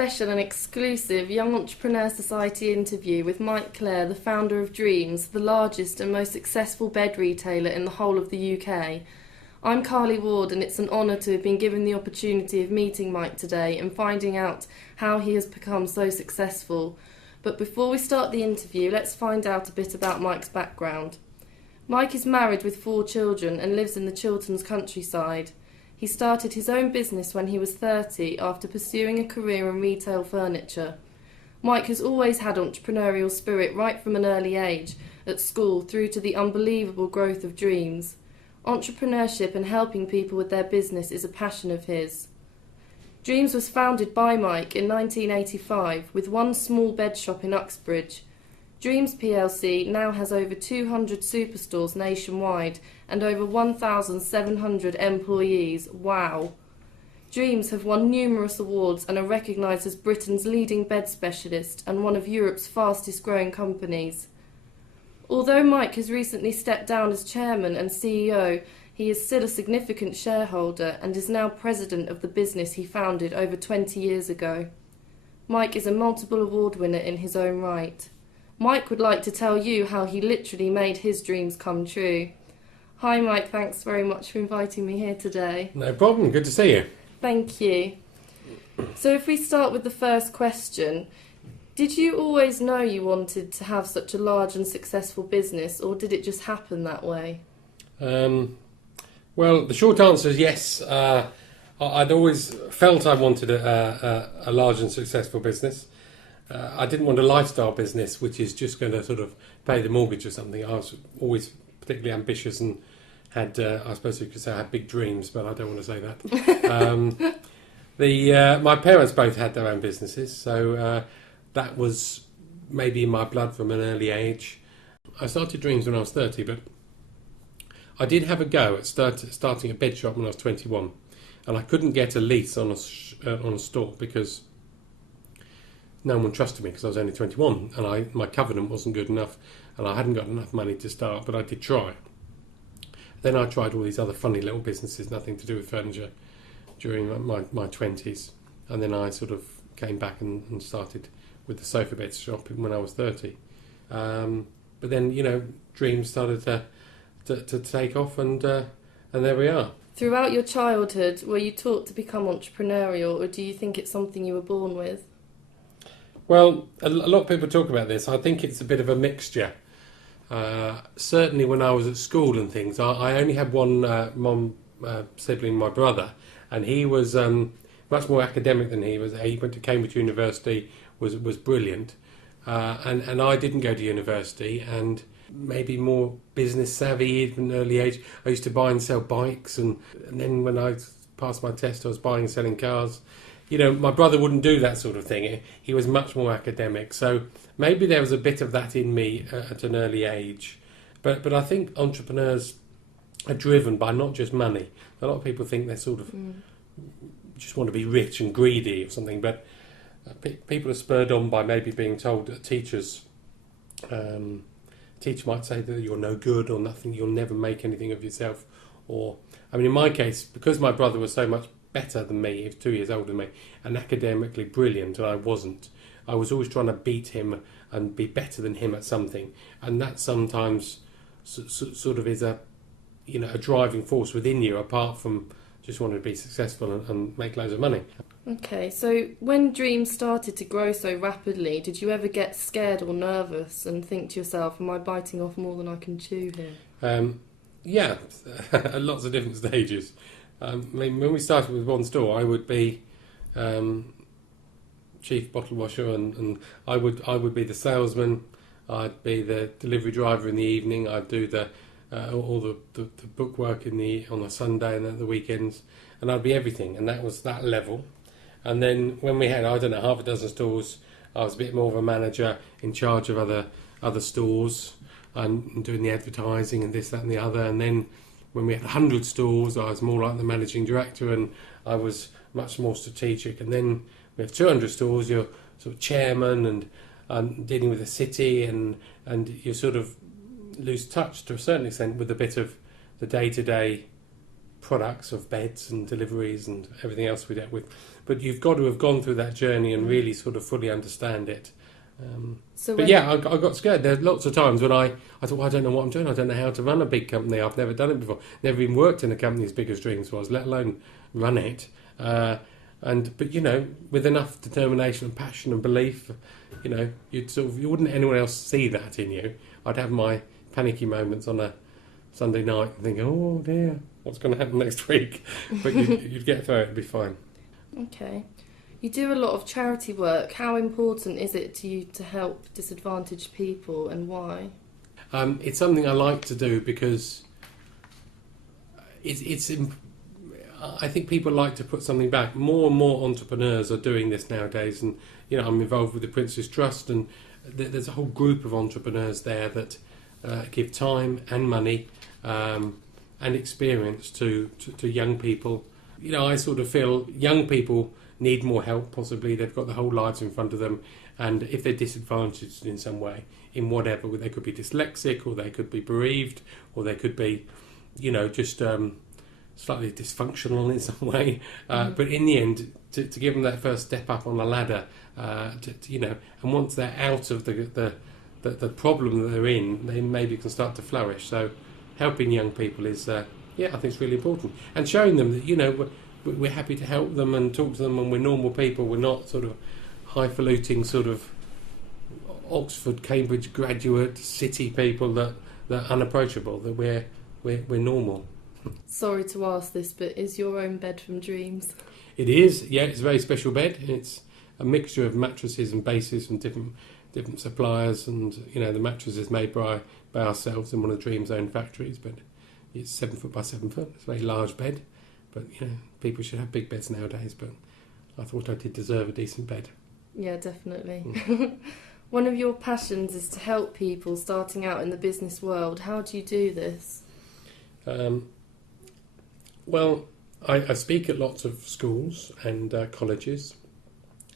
special and exclusive Young Entrepreneur Society interview with Mike Clare, the founder of Dreams, the largest and most successful bed retailer in the whole of the UK. I'm Carly Ward, and it's an honour to have been given the opportunity of meeting Mike today and finding out how he has become so successful. But before we start the interview, let's find out a bit about Mike's background. Mike is married with 4 children and lives in the Chilterns countryside. He started his own business when he was 30 after pursuing a career in retail furniture. Mike has always had entrepreneurial spirit right from an early age, at school through to the unbelievable growth of Dreams. Entrepreneurship and helping people with their business is a passion of his. Dreams was founded by Mike in 1985 with one small bed shop in Uxbridge. Dreams plc now has over 200 superstores nationwide and over 1,700 employees. Wow! Dreams have won numerous awards and are recognised as Britain's leading bed specialist and one of Europe's fastest growing companies. Although Mike has recently stepped down as chairman and CEO, he is still a significant shareholder and is now president of the business he founded over 20 years ago. Mike is a multiple award winner in his own right. Mike would like to tell you how he literally made his dreams come true. Hi Mike, thanks very much for inviting me here today. No problem, good to see you. Thank you. So if we start with the first question, did you always know you wanted to have such a large and successful business, or did it just happen that way? Well, the short answer is yes. I'd always felt I wanted a large and successful business. I didn't want a lifestyle business which is just going to sort of pay the mortgage or something. I was always particularly ambitious and had, I suppose you could say, I had big dreams, but I don't want to say that. My parents both had their own businesses, so that was maybe in my blood from an early age. I started Dreams when I was 30, but I did have a go at starting a bed shop when I was 21, and I couldn't get a lease on a store because no one trusted me because I was only 21 and my covenant wasn't good enough and I hadn't got enough money to start, but I did try. Then I tried all these other funny little businesses, nothing to do with furniture, during my 20s, and then I sort of came back and started with the sofa bed shop when I was 30. But then, Dreams started to take off, and there we are. Throughout your childhood, were you taught to become entrepreneurial, or do you think it's something you were born with? Well, a lot of people talk about this. I think it's a bit of a mixture. Certainly when I was at school and things, I only had one sibling, my brother, and he was much more academic than he was. He went to Cambridge University, was brilliant, and I didn't go to university, and maybe more business savvy at an early age. I used to buy and sell bikes, and then when I passed my test, I was buying and selling cars. My brother wouldn't do that sort of thing. He was much more academic. So maybe there was a bit of that in me at an early age. But I think entrepreneurs are driven by not just money. A lot of people think they sort of just want to be rich and greedy or something. But people are spurred on by maybe being told that teacher might say that you're no good or nothing, you'll never make anything of yourself. Or, in my case, because my brother was so much better than me, he was 2 years older than me, and academically brilliant, and I wasn't. I was always trying to beat him and be better than him at something, and that sometimes sort of is a driving force within you, apart from just wanting to be successful and make loads of money. Okay, so when Dreams started to grow so rapidly, did you ever get scared or nervous and think to yourself, am I biting off more than I can chew here? Yeah, at lots of different stages. When we started with one store, I would be chief bottle washer, and I would be the salesman. I'd be the delivery driver in the evening. I'd do all the bookwork on a Sunday and at the weekends, and I'd be everything. And that was that level. And then when we had, half a dozen stores, I was a bit more of a manager in charge of other stores and doing the advertising and this, that, and the other. And then when we had 100 stores, I was more like the managing director, and I was much more strategic. And then we have 200 stores, you're sort of chairman and dealing with the city, and you sort of lose touch to a certain extent with a bit of the day-to-day products of beds and deliveries and everything else we dealt with. But you've got to have gone through that journey and really sort of fully understand it. I got scared. There's lots of times when I thought, well, I don't know what I'm doing. I don't know how to run a big company. I've never done it before. Never even worked in a company as big as Dreams was, let alone run it. But with enough determination and passion and belief, you wouldn't anyone else see that in you. I'd have my panicky moments on a Sunday night and think, oh dear, what's going to happen next week? But you'd get through it, it'd be fine. Okay. You do a lot of charity work. How important is it to you to help disadvantaged people, and why? It's something I like to do because I think people like to put something back. More and more entrepreneurs are doing this nowadays, and I'm involved with the Prince's Trust, and there's a whole group of entrepreneurs there that give time and money and experience to young people. I sort of feel young people need more help. Possibly they've got their whole lives in front of them, and if they're disadvantaged in some way, in whatever, they could be dyslexic, or they could be bereaved, or they could be, just slightly dysfunctional in some way. But in the end, to give them that first step up on the ladder, and once they're out of the problem that they're in, they maybe can start to flourish. So helping young people is, I think it's really important, and showing them that we're happy to help them and talk to them, and we're normal people. We're not sort of highfalutin sort of Oxford, Cambridge graduate city people that are unapproachable. That we're normal. Sorry to ask this, but is your own bed from Dreams? It is. Yeah, it's a very special bed. It's a mixture of mattresses and bases from different suppliers, and the mattress is made by ourselves in one of Dreams' own factories. But it's 7 foot by 7 foot. It's a very large bed. But, people should have big beds nowadays, but I thought I did deserve a decent bed. Yeah, definitely. One of your passions is to help people starting out in the business world. How do you do this? Well, I speak at lots of schools and colleges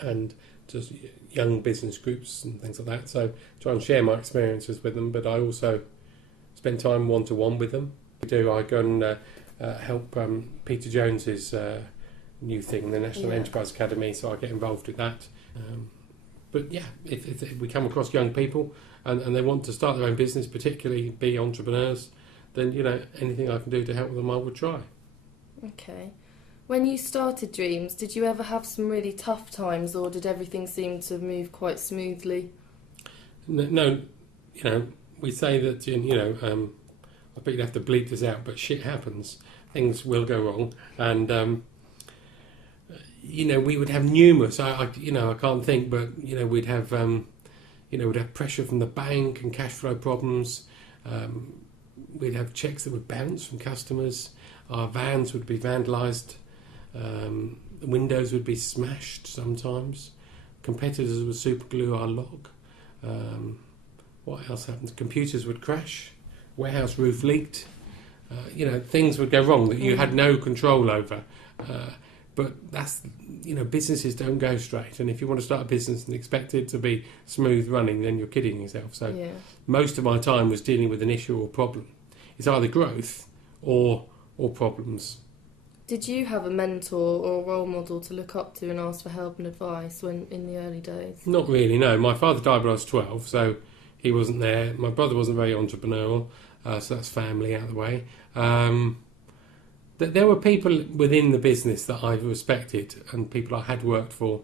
and just young business groups and things like that. So try and share my experiences with them, but I also spend time one-to-one with them. I go and help Peter Jones's new thing, the National Enterprise Academy, so I get involved with that. But yeah, if we come across young people and they want to start their own business, particularly be entrepreneurs, then anything I can do to help them, I would try. Okay. When you started Dreams, did you ever have some really tough times, or did everything seem to move quite smoothly? No, we say that I bet you'd have to bleep this out, but shit happens. Things will go wrong, and we would have numerous. I can't think, but we'd have we'd have pressure from the bank and cash flow problems. We'd have checks that would bounce from customers. Our vans would be vandalised. The windows would be smashed sometimes. Competitors would superglue our log. What else happened? Computers would crash. Warehouse roof leaked. Things would go wrong that you had no control over. But that's, businesses don't go straight. And if you want to start a business and expect it to be smooth running, then you're kidding yourself. So most of my time was dealing with an issue or problem. It's either growth or problems. Did you have a mentor or a role model to look up to and ask for help and advice in the early days? Not really, no. My father died when I was 12, so he wasn't there. My brother wasn't very entrepreneurial, so that's family out of the way. There were people within the business that I respected and people I had worked for.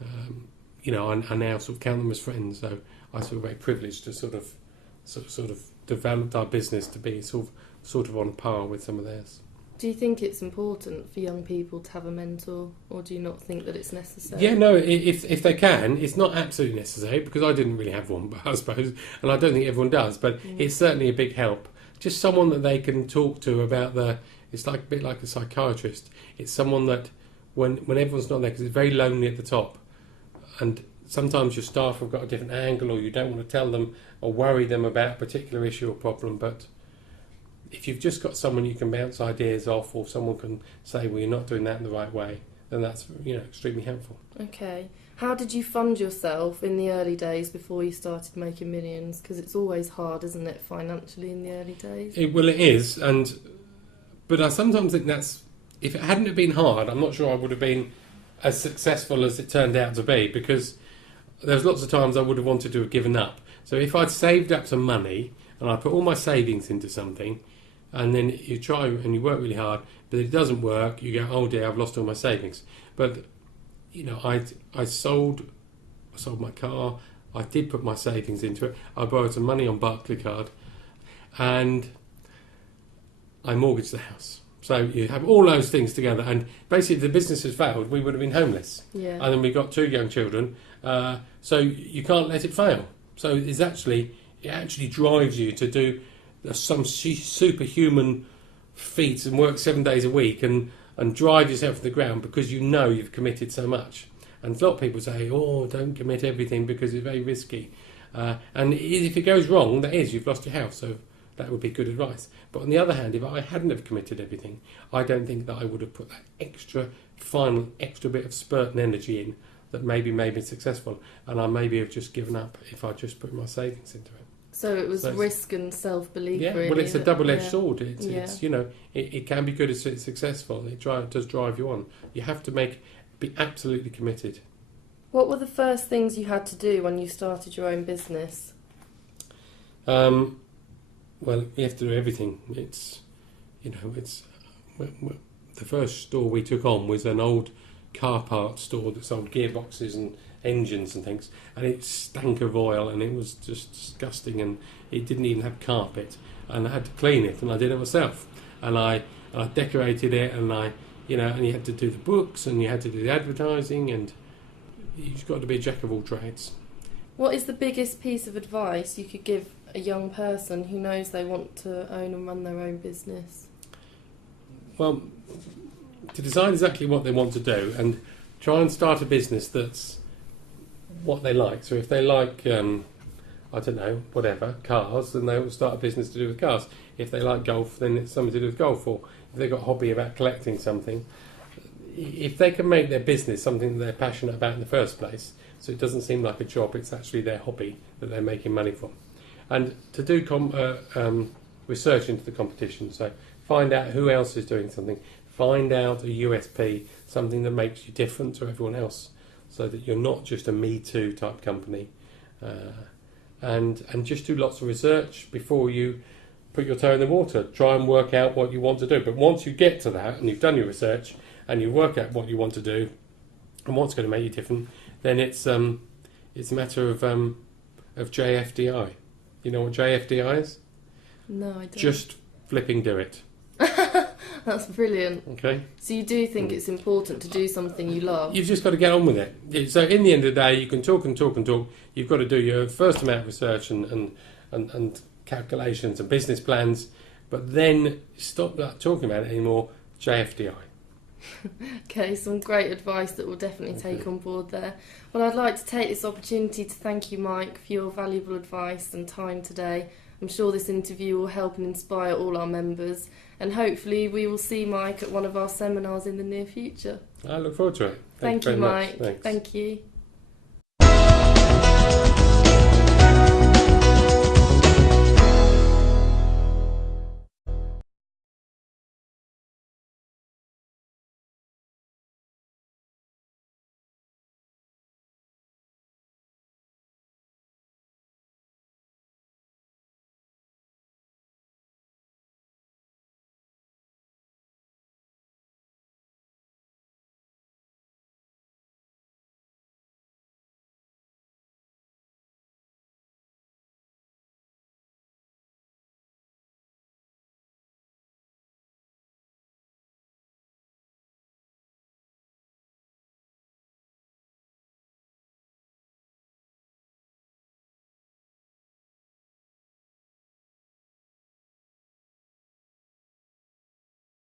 I now sort of count them as friends, so I feel very privileged to sort of developed our business to be sort of on par with some of theirs. Do you think it's important for young people to have a mentor, or do you not think that it's necessary? Yeah, no, if they can, it's not absolutely necessary, because I didn't really have one, but I suppose, and I don't think everyone does, but it's certainly a big help. Just someone that they can talk to about it's like a bit like a psychiatrist. It's someone that when everyone's not there, because it's very lonely at the top, and sometimes your staff have got a different angle, or you don't want to tell them or worry them about a particular issue or problem, but if you've just got someone you can bounce ideas off, or someone can say, well, you're not doing that in the right way, then that's extremely helpful. Okay. How did you fund yourself in the early days before you started making millions? Because it's always hard, isn't it, financially in the early days? Well, it is, and But I sometimes think if it hadn't have been hard, I'm not sure I would have been as successful as it turned out to be, because there's lots of times I would have wanted to have given up. So if I'd saved up some money and I put all my savings into something, and then you try and you work really hard, but it doesn't work, you go, oh dear, I've lost all my savings. But I sold my car. I did put my savings into it. I borrowed some money on Barclaycard, and I mortgaged the house. So you have all those things together, and basically if the business has failed, we would have been homeless. Yeah. And then we got 2 young children, so you can't let it fail. So it actually drives you to do some superhuman feats and work 7 days a week and drive yourself to the ground, because you know you've committed so much. And a lot of people say, oh, don't commit everything because it's very risky. And if it goes wrong, you've lost your house. So that would be good advice. But on the other hand, if I hadn't have committed everything, I don't think that I would have put that final extra bit of spurt and energy in that maybe made me successful. And I maybe have just given up if I just put my savings into it. So it was risk and self-belief, yeah, really. Well, it's a double-edged sword. It's It can be good if it's successful. It does drive you on. You have to be absolutely committed. What were the first things you had to do when you started your own business? Well, you have to do everything. The first store we took on was an old car parts store that sold gearboxes and engines and things, and it stank of oil, and it was just disgusting, and it didn't even have carpet, and I had to clean it, and I did it myself, and I decorated it, and and you had to do the books, and you had to do the advertising, and you've got to be a jack of all trades. What is the biggest piece of advice you could give a young person who knows they want to own and run their own business? Well, to decide exactly what they want to do and try and start a business that's what they like. So if they like, cars, then they will start a business to do with cars. If they like golf, then it's something to do with golf. Or if they've got a hobby about collecting something, if they can make their business something that they're passionate about in the first place, so it doesn't seem like a job, it's actually their hobby that they're making money from. And to do research into the competition, so find out who else is doing something, find out a USP, something that makes you different to everyone else, so that you're not just a Me Too type company, and just do lots of research before you put your toe in the water. Try and work out what you want to do. But once you get to that and you've done your research and you work out what you want to do and what's going to make you different, then it's a matter of JFDI. You know what JFDI is? No, I don't. Just flipping do it. That's brilliant. Okay. So you do think it's important to do something you love? You've just got to get on with it. So in the end of the day, you can talk and talk and talk. You've got to do your first amount of research and calculations and business plans, but then stop talking about it anymore. JFDI. Okay, some great advice that we'll definitely take on board there. Well, I'd like to take this opportunity to thank you, Mike, for your valuable advice and time today. I'm sure this interview will help and inspire all our members, and hopefully we will see Mike at one of our seminars in the near future. I look forward to it. Thank you, Mike. Thanks. Thank you.